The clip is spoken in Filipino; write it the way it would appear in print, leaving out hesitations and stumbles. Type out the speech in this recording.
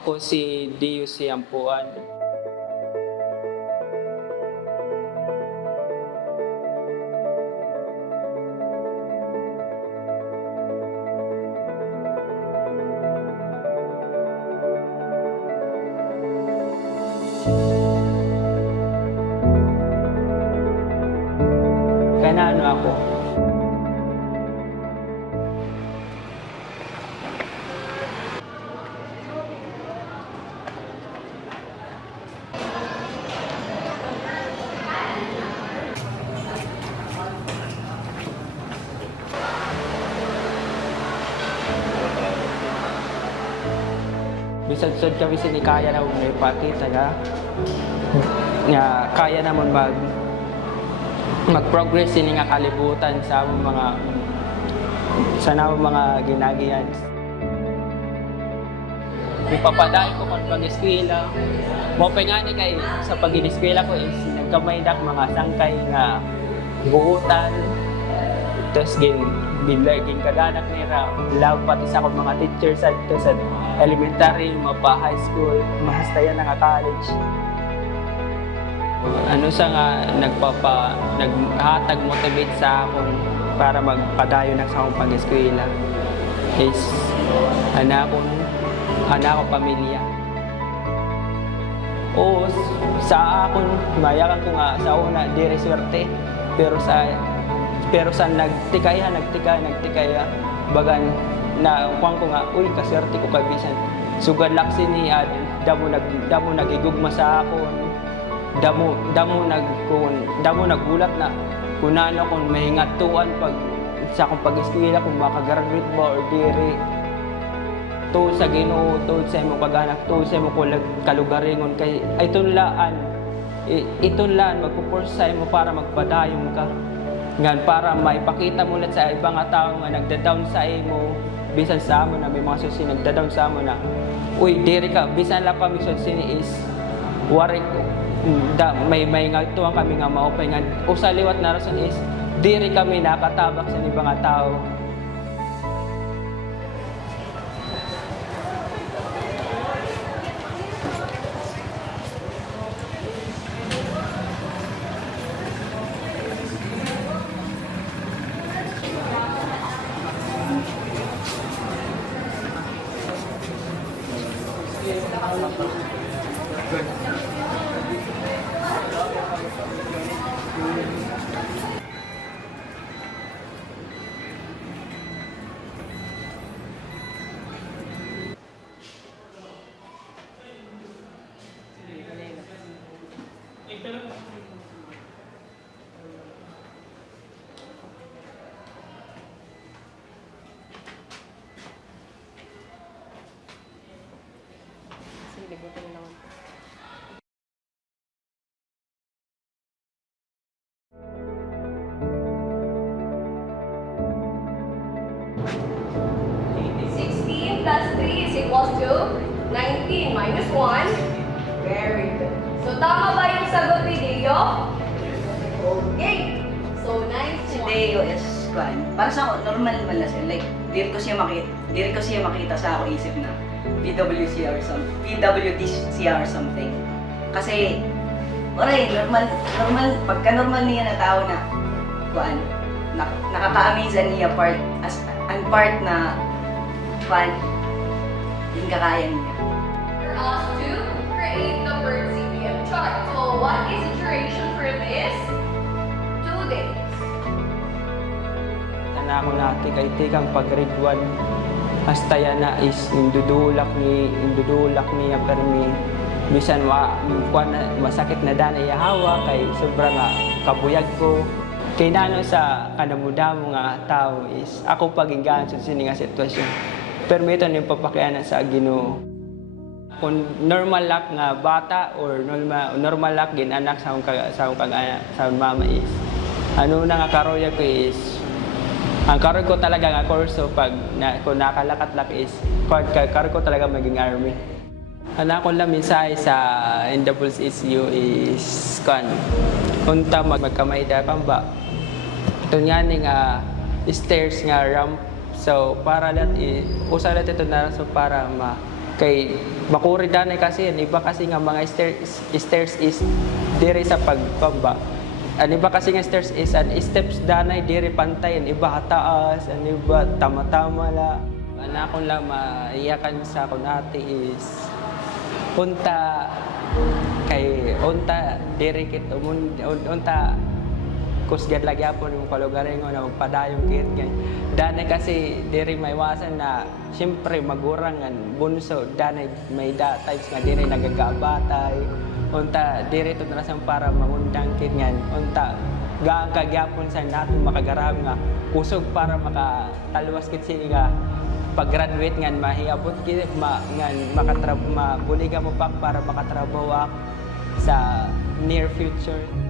Ako si Dio Siampuan. Kanano ako? Bisag-sud kami sinikaya na may pakita nga kaya naman mag-progress ini nga kalibutan sa among mga ginagiyan. Ipapadayon ko kung pag-eskwela. Mopay nga ni kay sa pag-eskwela ko is nagkamay dak mga sangkay nga buutan. Tapos gin kaganak nila. Love pati sa akong mga teachers sa elementary, mapa high school, mahastayan na nga college. Ano sa nga naghatag motivate sa akon para magpadayon na sa akong pag-eskwela is anak ko pamilya. O sa akon mayakan ko nga sa una dire swerte pero sa nagtikaya bagan na kuwang ko nga uy kaswerte ko kay bisan sugad laksi ni damo nagigugma sa akon. Damo nagulat na kunano kung may ngatuan pag sa akong pag-eskwela kung makagraduate ba or diri to sa Ginoo to sa imong kaganak to sa imong kalugaringon kay ay itunlaan magpo-force sa imo para magpadayon ka ngan para maipakita mo ulit sa ibang tao nga nagda-down sa imo bisan sa amo na may mga susi nagda-down sa amo na uy diri ka bisan la pa mission sini is wari ko may ngatuan kami nga maupay nga o sa liwat na rason is diri kami nakatabak sa ibang tao. Plus 3 is equals to 19 minus 1. Very good. So, tama ba yung sagot ni Deo? Okay. So, nice Si one. Deo is kwan. Para sa ako, normal naman na siya. Like, diri ko siya makita sa ako isip na PWC or something. Kasi, oray, pagka normal niya na tao na, kwan, nakaka-amazan niya part na, kwan, yung kakayan niya. For us to create the bird CPM chart. So, what is the duration for this? 2 days. Ana ko na tikang pag-grade 1 hasta yan na is indudulak ni permi bisan masakit na dana hawa kay sobra nga kabuyag ko kay nano sa kanamudamo nga tao is ako paginggan sa sini nga sitwasyon permito ni papakyanan sa Ginoo kung normal lak nga bata or normal lak ginanak sa mama is ano na nga karoya ko is ang karoy ko talaga nga kurso kung nakalakat-lak is karoy ko talaga maging army. Anak ko lang mensahe sa NSSU is unta magkamayda pamba. Ito nga ning stairs nga ramp. So para usa ito na so para Kay makuri danay kasi yan, iba kasi nga mga stairs is diri sa pagbaba. Ang iba kasi nga stairs is an steps danay diri pantay, ang iba taas, ang iba tama-tama la. Ang akong lang maiyakan sa akong ate is unta kay unta diri kit unta kusgad lagi apon yung kalugaringon na magpadayong kit kay danay kasi diri maiwasan na siyempre magurangan bunso danay may times nga diri nagagabatay unta diri to narasang para mangundang kit ngan unta gaang kagyapon sa nato makagarab nga usog para makatalwas kit sini nga pag-graduate ngan mahiabot kit ngan makatrabaho mabuliga mo pa para makatrabaho sa near future.